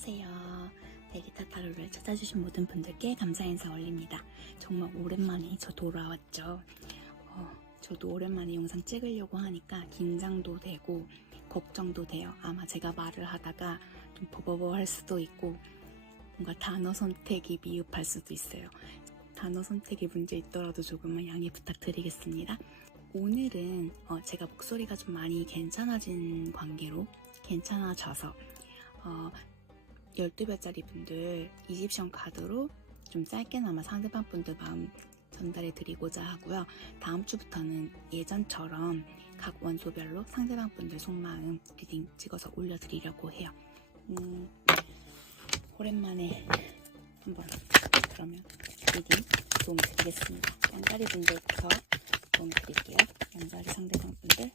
안녕하세요. 베리타타로를 찾아주신 모든 분들께 감사 인사 올립니다. 정말 오랜만에 저 돌아왔죠. 저도 오랜만에 영상 찍으려고 하니까 긴장도 되고 걱정도 돼요. 아마 제가 말을 하다가 좀 버버버 할 수도 있고 뭔가 단어 선택이 미흡할 수도 있어요. 단어 선택에 문제 있더라도 조금만 양해 부탁드리겠습니다. 오늘은 제가 목소리가 좀 많이 괜찮아진 관계로 괜찮아져서 12별짜리 분들 이집션 카드로 좀 짧게나마 상대방 분들 마음 전달해 드리고자 하고요. 다음 주부터는 예전처럼 각 원소별로 상대방 분들 속마음 리딩 찍어서 올려드리려고 해요. 오랜만에 한번 그러면 리딩 도움 드리겠습니다. 양다리 분들부터 도움 드릴게요. 양다리 상대방 분들.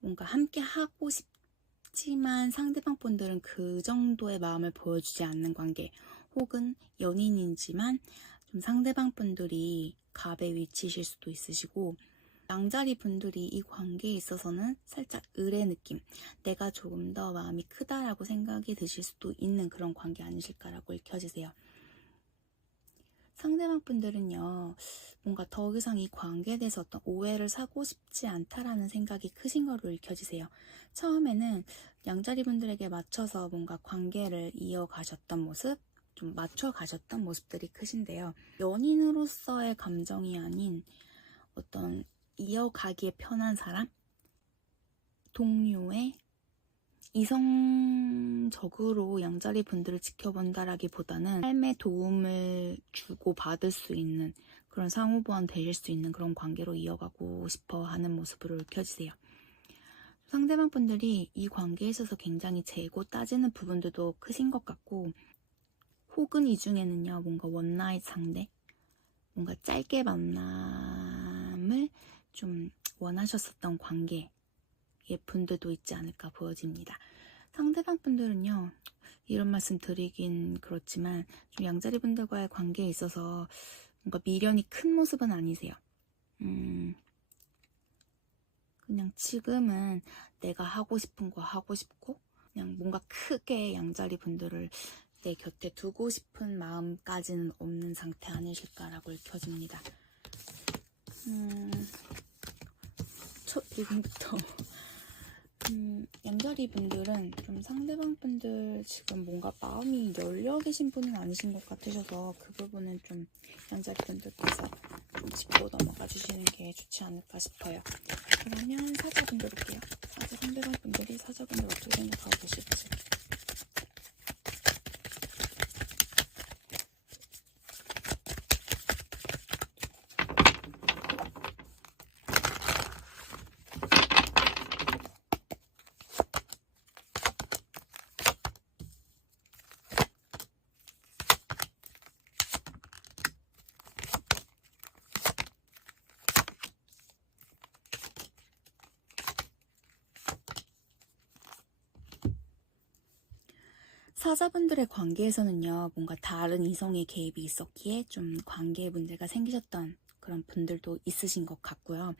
뭔가 함께 하고 싶지만 상대방 분들은 그 정도의 마음을 보여주지 않는 관계, 혹은 연인이지만 좀 상대방 분들이 갑의 위치실 수도 있으시고, 양자리 분들이 이 관계에 있어서는 살짝 의뢰 느낌, 내가 조금 더 마음이 크다라고 생각이 드실 수도 있는 그런 관계 아니실까라고 읽혀지세요. 상대방 분들은요, 뭔가 더 이상 이 관계에 대해서 어떤 오해를 사고 싶지 않다라는 생각이 크신 거로 읽혀지세요. 처음에는 양자리 분들에게 맞춰서 뭔가 관계를 이어가셨던 모습, 좀 맞춰가셨던 모습들이 크신데요. 연인으로서의 감정이 아닌 어떤 이어가기에 편한 사람? 동료의 이성적으로 양자리 분들을 지켜본다라기보다는 삶에 도움을 주고 받을 수 있는 그런 상호보완 되실 수 있는 그런 관계로 이어가고 싶어 하는 모습으로 읽혀지세요. 상대방 분들이 이 관계에 있어서 굉장히 재고 따지는 부분들도 크신 것 같고, 혹은 이 중에는요, 뭔가 원나잇 상대, 뭔가 짧게 만남을 좀 원하셨었던 관계 분들도 있지 않을까 보여집니다. 상대방 분들은요, 이런 말씀 드리긴 그렇지만 좀 양자리 분들과의 관계에 있어서 뭔가 미련이 큰 모습은 아니세요. 그냥 지금은 내가 하고 싶은 거 하고 싶고, 그냥 뭔가 크게 양자리 분들을 내 곁에 두고 싶은 마음까지는 없는 상태 아니실까라고 읽혀집니다. 첫 리딩부터 양자리 분들은 좀 상대방 분들 지금 뭔가 마음이 열려 계신 분은 아니신 것 같으셔서 그 부분은 좀 양자리 분들께서 좀 짚고 넘어가 주시는 게 좋지 않을까 싶어요. 그러면 사자분들 볼게요. 사자 상대방 분들이 사자분들 어떻게 생각하고 계실지. 사자분들의 관계에서는요, 뭔가 다른 이성의 개입이 있었기에 좀 관계에 문제가 생기셨던 그런 분들도 있으신 것 같고요.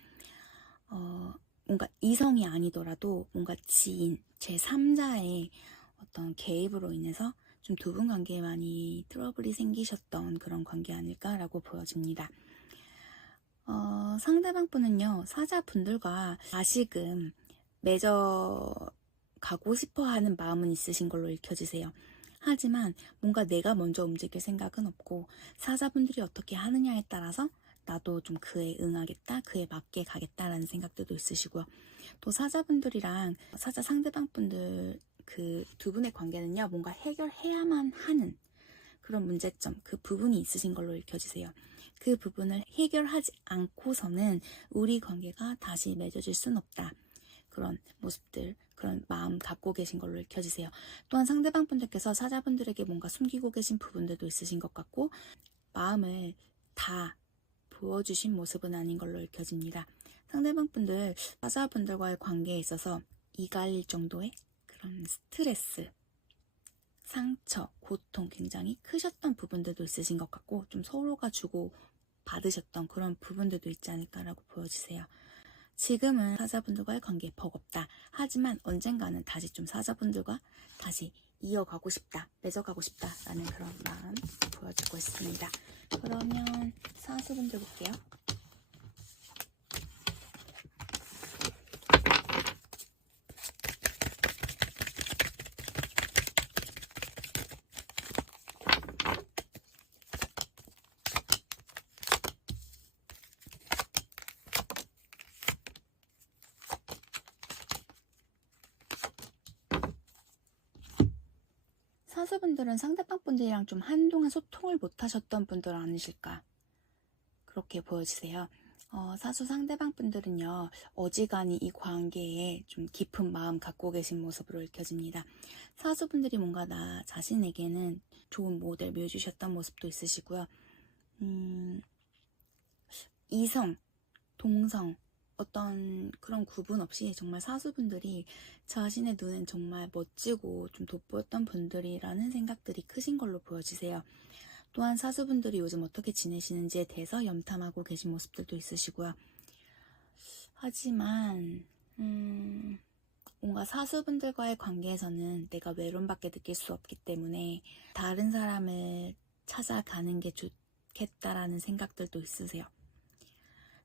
뭔가 이성이 아니더라도 뭔가 지인, 제3자의 어떤 개입으로 인해서 좀 두 분 관계에 많이 트러블이 생기셨던 그런 관계 아닐까라고 보여집니다. 상대방 분은요, 사자분들과 다시금 맺어 가고 싶어 하는 마음은 있으신 걸로 읽혀지세요. 하지만 뭔가 내가 먼저 움직일 생각은 없고, 사자분들이 어떻게 하느냐에 따라서 나도 좀 그에 응하겠다, 그에 맞게 가겠다라는 생각들도 있으시고요. 또 사자분들이랑 사자 상대방 분들 그 두 분의 관계는요, 뭔가 해결해야만 하는 그런 문제점, 그 부분이 있으신 걸로 읽혀지세요. 그 부분을 해결하지 않고서는 우리 관계가 다시 맺어질 순 없다. 그런 모습들, 그런 마음 갖고 계신 걸로 읽혀지세요. 또한 상대방 분들께서 사자분들에게 뭔가 숨기고 계신 부분들도 있으신 것 같고, 마음을 다 보여주신 모습은 아닌 걸로 읽혀집니다. 상대방 분들, 사자분들과의 관계에 있어서 이갈릴 정도의 그런 스트레스, 상처, 고통 굉장히 크셨던 부분들도 있으신 것 같고 좀 서로가 주고 받으셨던 그런 부분들도 있지 않을까라고 보여지세요. 지금은 사자분들과의 관계에 버겁다. 하지만 언젠가는 다시 좀 사자분들과 다시 이어가고 싶다, 맺어가고 싶다라는 그런 마음 보여주고 있습니다. 그러면 사수분들 볼게요. 사수분들은 상대방 분들이랑 좀 한동안 소통을 못 하셨던 분들 아니실까 그렇게 보여지세요. 사수 상대방 분들은요, 어지간히 이 관계에 좀 깊은 마음 갖고 계신 모습으로 읽혀집니다. 사수분들이 뭔가 나 자신에게는 좋은 모델 보여주셨던 모습도 있으시고요. 이성, 동성, 어떤 그런 구분 없이 정말 사수분들이 자신의 눈엔 정말 멋지고 좀 돋보였던 분들이라는 생각들이 크신 걸로 보여지세요. 또한 사수분들이 요즘 어떻게 지내시는지에 대해서 염탐하고 계신 모습들도 있으시고요. 하지만 뭔가 사수분들과의 관계에서는 내가 외로움밖에 느낄 수 없기 때문에 다른 사람을 찾아가는 게 좋겠다라는 생각들도 있으세요.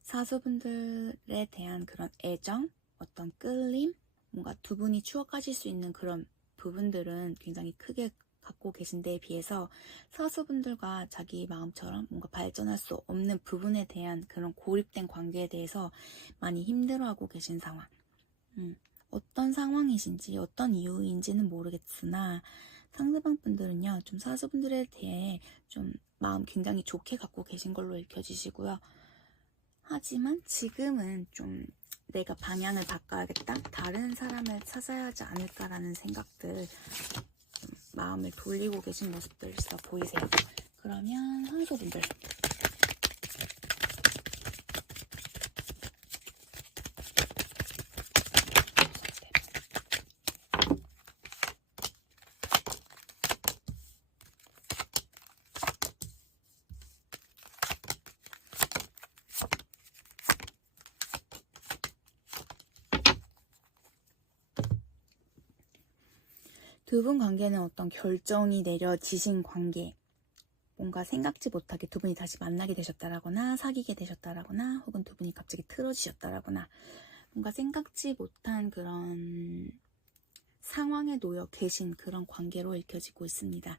사수분들에 대한 그런 애정, 어떤 끌림, 뭔가 두 분이 추억하실 수 있는 그런 부분들은 굉장히 크게 갖고 계신 데에 비해서 사수분들과 자기 마음처럼 뭔가 발전할 수 없는 부분에 대한 그런 고립된 관계에 대해서 많이 힘들어하고 계신 상황. 어떤 상황이신지 어떤 이유인지는 모르겠으나 상대방 분들은요, 좀 사수분들에 대해 좀 마음 굉장히 좋게 갖고 계신 걸로 읽혀지시고요. 하지만 지금은 좀 내가 방향을 바꿔야겠다, 다른 사람을 찾아야 하지 않을까라는 생각들, 마음을 돌리고 계신 모습들 있어 보이세요. 그러면 황소분들 두 분 관계는 어떤 결정이 내려지신 관계, 뭔가 생각지 못하게 두 분이 다시 만나게 되셨다라거나 사귀게 되셨다라거나 혹은 두 분이 갑자기 틀어지셨다라거나 뭔가 생각지 못한 그런 상황에 놓여 계신 그런 관계로 읽혀지고 있습니다.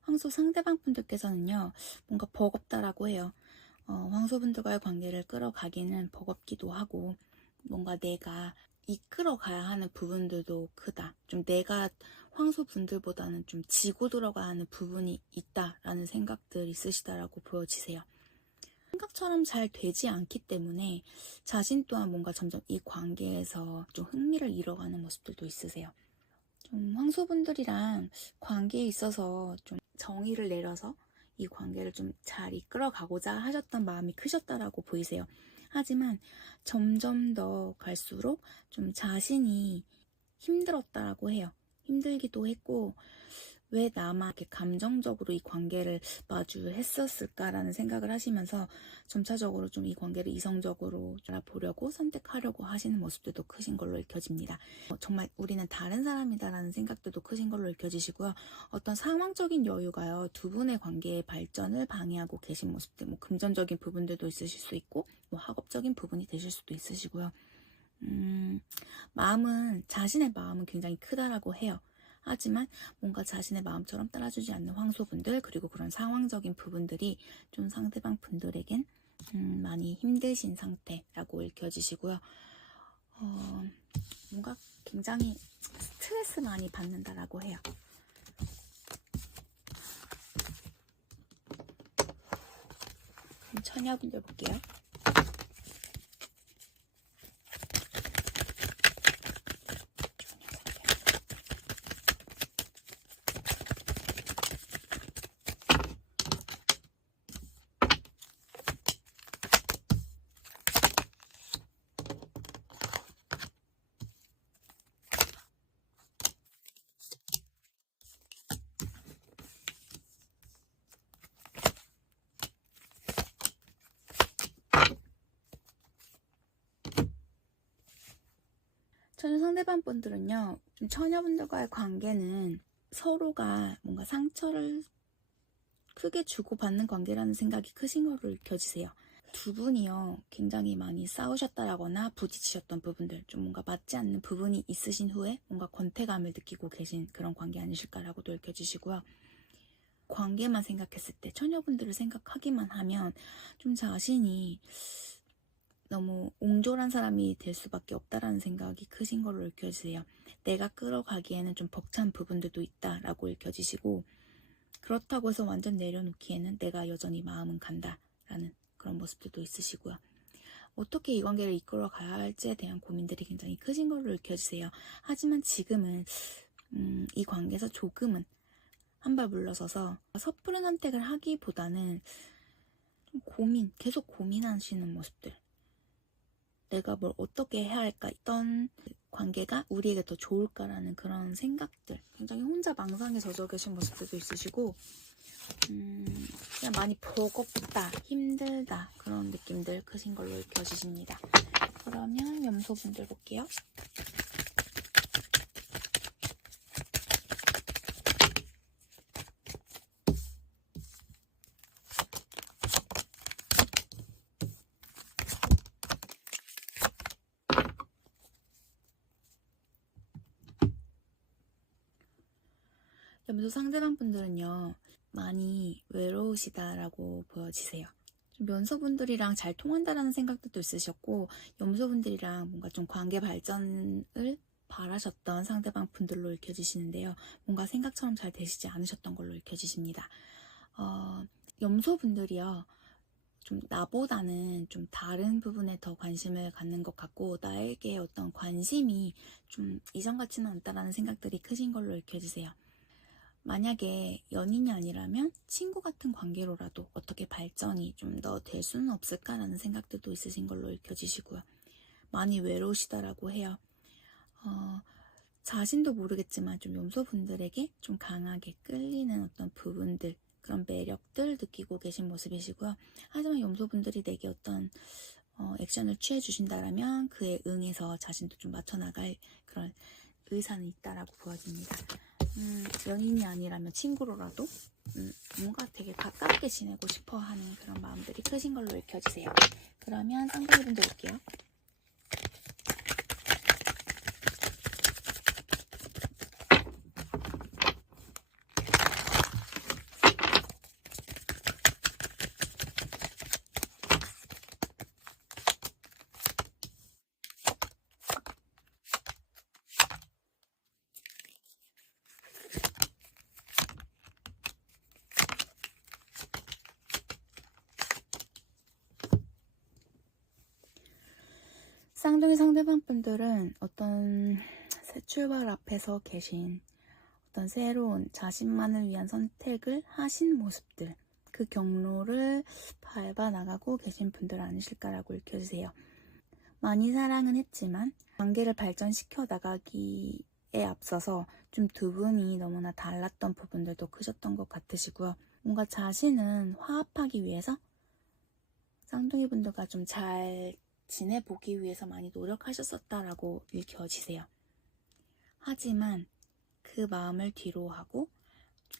황소 상대방 분들께서는요, 뭔가 버겁다라고 해요. 황소분들과의 관계를 끌어가기는 버겁기도 하고 뭔가 내가 이끌어가야 하는 부분들도 크다. 좀 내가 황소분들보다는 좀 지고 들어가야 하는 부분이 있다라는 생각들 있으시다라고 보여지세요. 생각처럼 잘 되지 않기 때문에 자신 또한 뭔가 점점 이 관계에서 좀 흥미를 잃어가는 모습들도 있으세요. 좀 황소분들이랑 관계에 있어서 좀 정의를 내려서 이 관계를 좀 잘 이끌어가고자 하셨던 마음이 크셨다라고 보이세요. 하지만 점점 더 갈수록 좀 자신이 힘들었다라고 해요. 힘들기도 했고 왜 나만 이렇게 감정적으로 이 관계를 마주했었을까라는 생각을 하시면서 점차적으로 좀 이 관계를 이성적으로 알아보려고 선택하려고 하시는 모습들도 크신 걸로 읽혀집니다. 정말 우리는 다른 사람이다라는 생각들도 크신 걸로 읽혀지시고요. 어떤 상황적인 여유가요, 두 분의 관계의 발전을 방해하고 계신 모습들, 금전적인 부분들도 있으실 수 있고 학업적인 부분이 되실 수도 있으시고요. 자신의 마음은 굉장히 크다라고 해요. 하지만 뭔가 자신의 마음처럼 따라주지 않는 황소분들, 그리고 그런 상황적인 부분들이 좀 상대방 분들에겐 많이 힘드신 상태라고 읽혀지시고요. 뭔가 굉장히 스트레스 많이 받는다라고 해요. 처녀분들 볼게요. 상대방 분들은요, 좀 처녀분들과의 관계는 서로가 뭔가 상처를 크게 주고받는 관계라는 생각이 크신 걸로 느껴지세요. 두 분이요, 굉장히 많이 싸우셨다라거나 부딪히셨던 부분들, 좀 뭔가 맞지 않는 부분이 있으신 후에 뭔가 권태감을 느끼고 계신 그런 관계 아니실까라고도 느껴지시고요. 관계만 생각했을 때, 처녀분들을 생각하기만 하면 좀 자신이 너무 옹졸한 사람이 될 수밖에 없다라는 생각이 크신 걸로 느껴지세요. 내가 끌어가기에는 좀 벅찬 부분들도 있다라고 느껴지시고, 그렇다고 해서 완전 내려놓기에는 내가 여전히 마음은 간다라는 그런 모습들도 있으시고요. 어떻게 이 관계를 이끌어 가야 할지에 대한 고민들이 굉장히 크신 걸로 느껴지세요. 하지만 지금은 이 관계에서 조금은 한 발 물러서서 섣부른 선택을 하기보다는 좀 계속 고민하시는 모습들. 내가 뭘 어떻게 해야 할까? 어떤 관계가 우리에게 더 좋을까라는 그런 생각들. 굉장히 혼자 망상에 젖어 계신 모습들도 있으시고, 그냥 많이 버겁다, 힘들다 그런 느낌들 크신 걸로 느껴지십니다. 그러면 염소분들 볼게요. 염소 상대방 분들은요, 많이 외로우시다라고 보여지세요. 좀 면소분들이랑 잘 통한다라는 생각도 있으셨고, 염소분들이랑 뭔가 좀 관계 발전을 바라셨던 상대방 분들로 읽혀지시는데요. 뭔가 생각처럼 잘 되시지 않으셨던 걸로 읽혀지십니다. 염소분들이요, 좀 나보다는 좀 다른 부분에 더 관심을 갖는 것 같고, 나에게 어떤 관심이 좀 이전 같지는 않다라는 생각들이 크신 걸로 읽혀지세요. 만약에 연인이 아니라면 친구 같은 관계로라도 어떻게 발전이 좀 더 될 수는 없을까라는 생각들도 있으신 걸로 읽혀지시고요. 많이 외로우시다라고 해요. 자신도 모르겠지만 좀 염소분들에게 좀 강하게 끌리는 어떤 부분들, 그런 매력들 느끼고 계신 모습이시고요. 하지만 염소분들이 내게 어떤 액션을 취해주신다라면 그에 응해서 자신도 좀 맞춰나갈 그런 의사는 있다라고 보여집니다. 연인이 아니라면 친구로라도 뭔가 되게 가깝게 지내고 싶어하는 그런 마음들이 크신 걸로 읽혀지세요. 그러면 쌍둥이분들 볼게요. 쌍둥이 상대방 분들은 어떤 새 출발 앞에서 계신 어떤 새로운 자신만을 위한 선택을 하신 모습들, 그 경로를 밟아 나가고 계신 분들 아니실까라고 읽혀주세요. 많이 사랑은 했지만 관계를 발전시켜 나가기에 앞서서 좀 두 분이 너무나 달랐던 부분들도 크셨던 것 같으시고요. 뭔가 자신은 화합하기 위해서 쌍둥이 분들과 좀 잘 지내보기 위해서 많이 노력하셨었다라고 읽혀지세요. 하지만 그 마음을 뒤로하고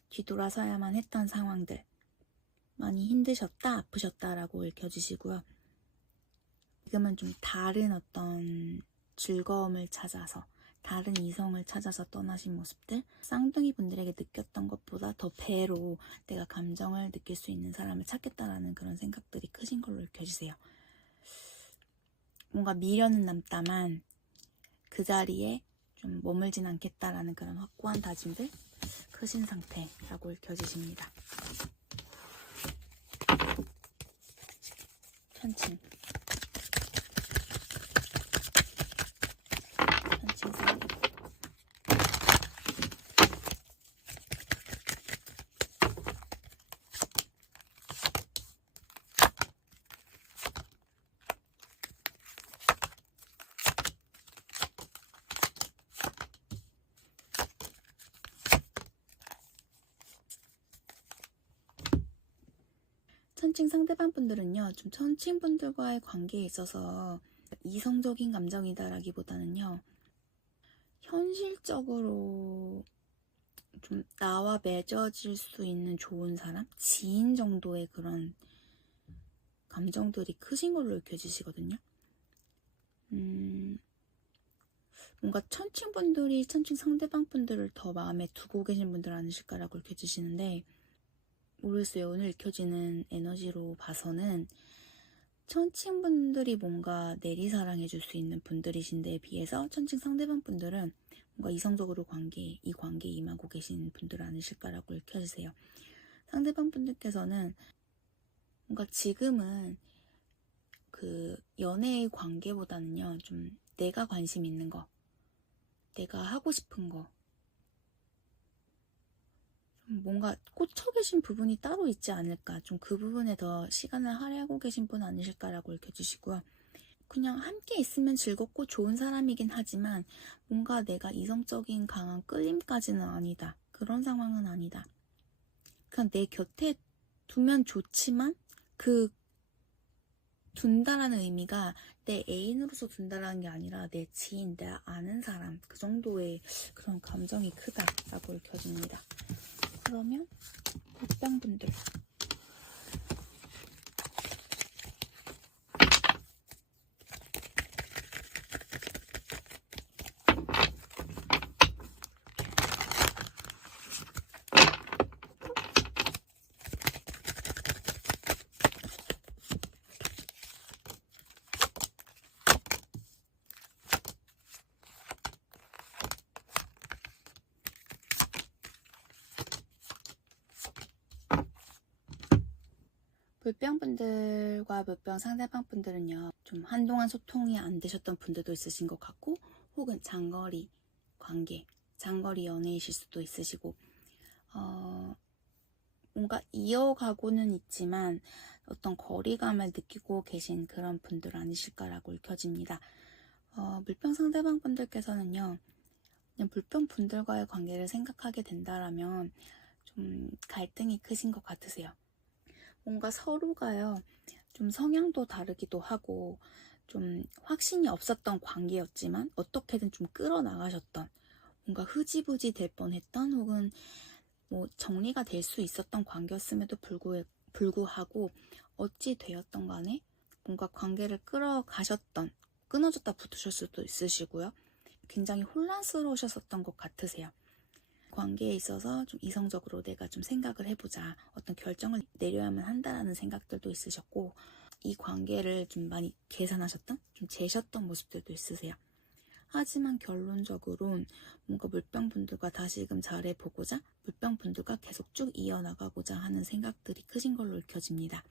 뒤돌아서야만 했던 상황들, 많이 힘드셨다, 아프셨다라고 읽혀지시고요. 지금은 좀 다른 어떤 즐거움을 찾아서, 다른 이성을 찾아서 떠나신 모습들, 쌍둥이 분들에게 느꼈던 것보다 더 배로 내가 감정을 느낄 수 있는 사람을 찾겠다라는 그런 생각들이 크신 걸로 읽혀지세요. 뭔가 미련은 남다만 그 자리에 좀 머물진 않겠다라는 그런 확고한 다짐들 크신 상태라고 읽혀지십니다. 천칭 사기. 천칭 상대방 분들은요, 좀 천칭 분들과의 관계에 있어서 이성적인 감정이다라기보다는요, 현실적으로 좀 나와 맺어질 수 있는 좋은 사람? 지인 정도의 그런 감정들이 크신 걸로 느껴지시거든요. 뭔가 천칭 상대방 분들을 더 마음에 두고 계신 분들 아니실까라고 느껴지시는데, 모르겠어요. 오늘 느껴지는 에너지로 봐서는 천칭분들이 뭔가 내리사랑해줄 수 있는 분들이신데에 비해서 천칭 상대방 분들은 뭔가 이성적으로 이 관계에 임하고 계신 분들 아니실까라고 느껴지세요. 상대방 분들께서는 뭔가 지금은 그 연애의 관계보다는요, 좀 내가 관심 있는 거, 내가 하고 싶은 거, 뭔가 꽂혀 계신 부분이 따로 있지 않을까, 좀 그 부분에 더 시간을 할애하고 계신 분 아니실까라고 읽혀주시고요. 그냥 함께 있으면 즐겁고 좋은 사람이긴 하지만 뭔가 내가 이성적인 강한 끌림까지는 아니다. 그런 상황은 아니다. 그냥 내 곁에 두면 좋지만 그 둔다라는 의미가 내 애인으로서 둔다라는 게 아니라 내 지인, 내 아는 사람, 그 정도의 그런 감정이 크다라고 읽혀집니다. 그러면 물병분들 물병분들과 물병 상대방분들은요, 좀 한동안 소통이 안 되셨던 분들도 있으신 것 같고, 혹은 장거리 관계, 장거리 연애이실 수도 있으시고, 뭔가 이어가고는 있지만 어떤 거리감을 느끼고 계신 그런 분들 아니실까라고 읽혀집니다. 물병 상대방분들께서는요, 그냥 물병 분들과의 관계를 생각하게 된다라면 좀 갈등이 크신 것 같으세요. 뭔가 서로가요, 좀 성향도 다르기도 하고 좀 확신이 없었던 관계였지만 어떻게든 좀 끌어나가셨던, 뭔가 흐지부지 될 뻔했던, 혹은 뭐 정리가 될 수 있었던 관계였음에도 불구하고 어찌 되었던 간에 뭔가 관계를 끌어가셨던, 끊어졌다 붙으실 수도 있으시고요. 굉장히 혼란스러우셨었던 것 같으세요. 관계에 있어서 좀 이성적으로 내가 좀 생각을 해보자, 어떤 결정을 내려야만 한다라는 생각들도 있으셨고, 이 관계를 좀 많이 계산하셨던, 좀 재셨던 모습들도 있으세요. 하지만 결론적으로는 뭔가 물병분들과 다시금 잘해보고자, 물병분들과 계속 쭉 이어나가고자 하는 생각들이 크신 걸로 읽혀집니다.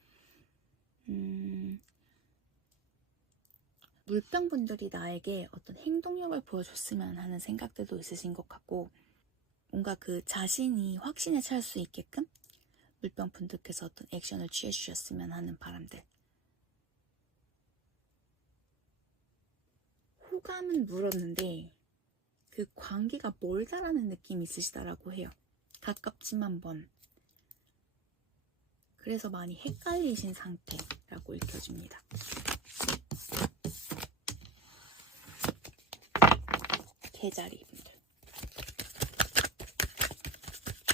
물병분들이 나에게 어떤 행동력을 보여줬으면 하는 생각들도 있으신 것 같고, 뭔가 그 자신이 확신에 찰 수 있게끔 물병분들께서 어떤 액션을 취해주셨으면 하는 바람들. 호감은 물었는데 그 관계가 멀다라는 느낌이 있으시다라고 해요. 가깝지만 먼. 그래서 많이 헷갈리신 상태라고 읽혀줍니다. 개자리 분들.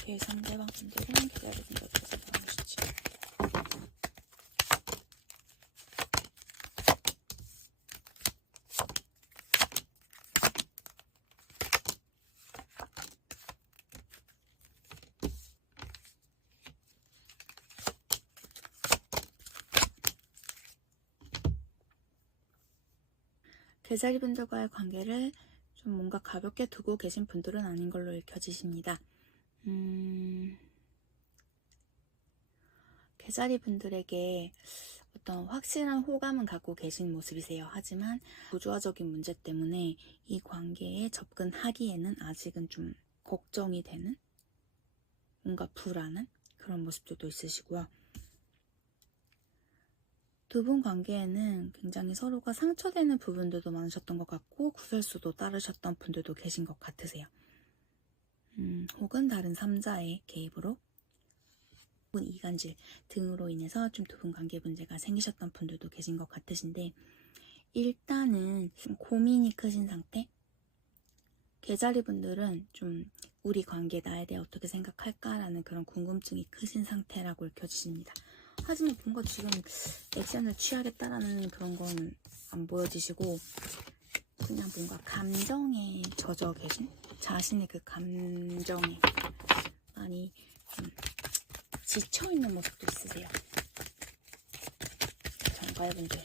제 상대방 분들은 개자리 분들께서 나오시지. 개자리 분들과의 관계를 좀 뭔가 가볍게 두고 계신 분들은 아닌 걸로 읽혀지십니다. 개자리 분들에게 어떤 확실한 호감은 갖고 계신 모습이세요. 하지만 부조화적인 문제 때문에 이 관계에 접근하기에는 아직은 좀 걱정이 되는, 뭔가 불안한 그런 모습들도 있으시고요. 두 분 관계에는 굉장히 서로가 상처되는 부분들도 많으셨던 것 같고, 구설수도 따르셨던 분들도 계신 것 같으세요. 혹은 다른 3자의 개입으로, 혹은 이간질 등으로 인해서 좀 두 분 관계 문제가 생기셨던 분들도 계신 것 같으신데, 일단은 좀 고민이 크신 상태? 개자리 분들은 좀 우리 관계 나에 대해 어떻게 생각할까라는 그런 궁금증이 크신 상태라고 읽혀지십니다. 하지만 뭔가 지금 액션을 취하겠다라는 그런 건 안 보여지시고 그냥 뭔가 감정에 젖어 계신 자신의 그 감정에 많이 좀 지쳐있는 모습도 있으세요. 정가요분들.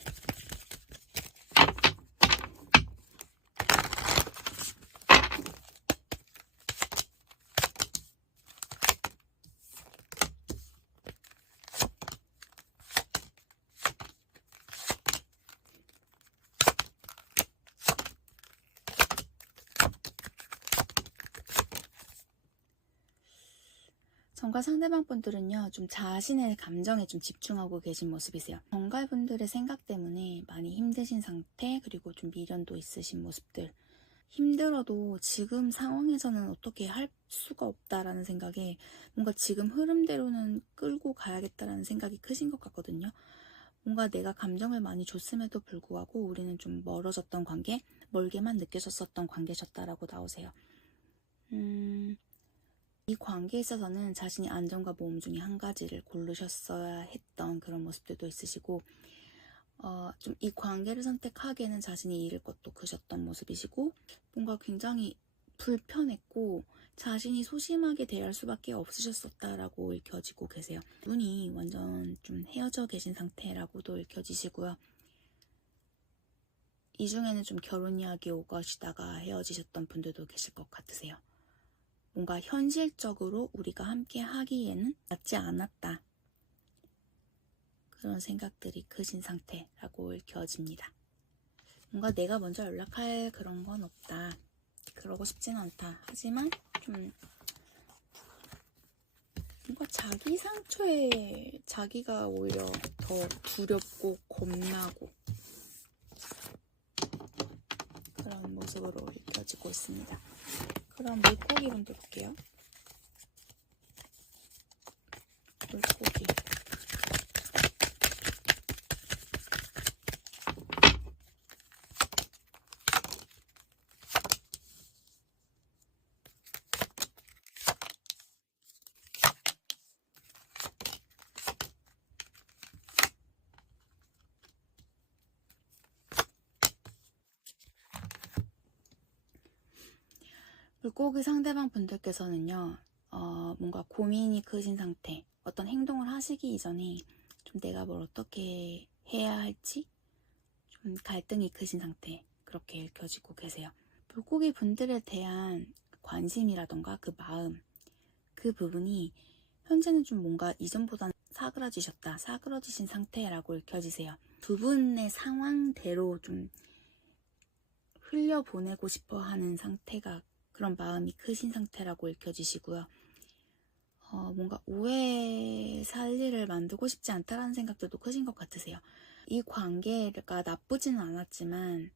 정갈 상대방 분들은요, 좀 자신의 감정에 좀 집중하고 계신 모습이세요. 정갈 분들의 생각 때문에 많이 힘드신 상태, 그리고 좀 미련도 있으신 모습들. 힘들어도 지금 상황에서는 어떻게 할 수가 없다라는 생각에 뭔가 지금 흐름대로는 끌고 가야겠다라는 생각이 크신 것 같거든요. 뭔가 내가 감정을 많이 줬음에도 불구하고 우리는 좀 멀어졌던 관계, 멀게만 느껴졌었던 관계셨다라고 나오세요. 이 관계에 있어서는 자신이 안정과 모험 중에 한 가지를 고르셨어야 했던 그런 모습들도 있으시고 좀 이 관계를 선택하기에는 자신이 잃을 것도 크셨던 모습이시고 뭔가 굉장히 불편했고 자신이 소심하게 대할 수밖에 없으셨었다라고 읽혀지고 계세요. 분이 완전 좀 헤어져 계신 상태라고도 읽혀지시고요. 이 중에는 좀 결혼 이야기 오가시다가 헤어지셨던 분들도 계실 것 같으세요. 뭔가 현실적으로 우리가 함께 하기에는 맞지 않았다. 그런 생각들이 크신 상태라고 읽혀집니다. 뭔가 내가 먼저 연락할 그런 건 없다. 그러고 싶지는 않다. 하지만 좀 뭔가 자기 상처에 자기가 오히려 더 두렵고 겁나고 그런 모습으로 읽혀지고 있습니다. 그럼 물고기 분들 볼게요. 물고기. 물고기 상대방 분들께서는요, 뭔가 고민이 크신 상태, 어떤 행동을 하시기 이전에 좀 내가 뭘 어떻게 해야 할지 좀 갈등이 크신 상태, 그렇게 읽혀지고 계세요. 물고기 분들에 대한 관심이라던가 그 마음, 그 부분이 현재는 좀 뭔가 이전보다는 사그러지신 상태라고 읽혀지세요. 두 분의 상황대로 좀 흘려보내고 싶어 하는 상태가 그런 마음이 크신 상태라고 읽혀지시고요. 뭔가 오해 살 일을 만들고 싶지 않다라는 생각들도 크신 것 같으세요. 이 관계가 나쁘지는 않았지만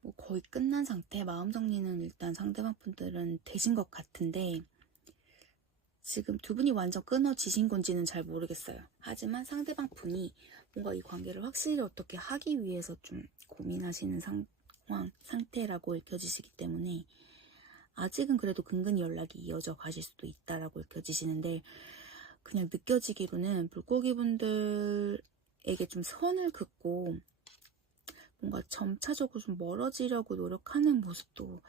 뭐 거의 끝난 상태, 마음 정리는 일단 상대방 분들은 되신 것 같은데 지금 두 분이 완전 끊어지신 건지는 잘 모르겠어요. 하지만 상대방 분이 뭔가 이 관계를 확실히 어떻게 하기 위해서 좀 고민하시는 상태라고 읽혀지시기 때문에 아직은 그래도 근근히 연락이 이어져 가실 수도 있다라고 읽혀지시는데 그냥 느껴지기로는 물고기 분들에게 좀 선을 긋고 뭔가 점차적으로 좀 멀어지려고 노력하는 모습도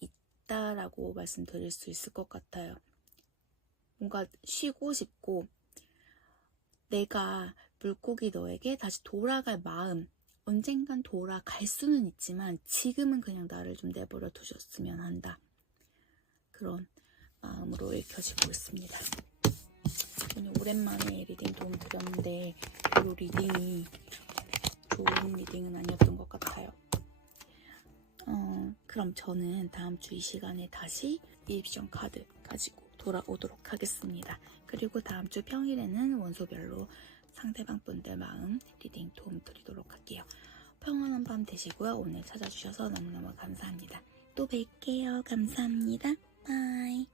있다라고 말씀드릴 수 있을 것 같아요. 뭔가 쉬고 싶고 내가 물고기 너에게 다시 돌아갈 마음 언젠간 돌아갈 수는 있지만 지금은 그냥 나를 좀 내버려 두셨으면 한다. 그런 마음으로 읽혀지고 있습니다. 오늘 오랜만에 리딩 도움 드렸는데 별로 리딩이 좋은 리딩은 아니었던 것 같아요. 그럼 저는 다음 주 이 시간에 다시 리액션 카드 가지고 돌아오도록 하겠습니다. 그리고 다음 주 평일에는 원소별로 상대방 분들 마음 리딩 도움 드리도록 할게요. 평온한 밤 되시고요. 오늘 찾아주셔서 너무너무 감사합니다. 또 뵐게요. 감사합니다. 바이.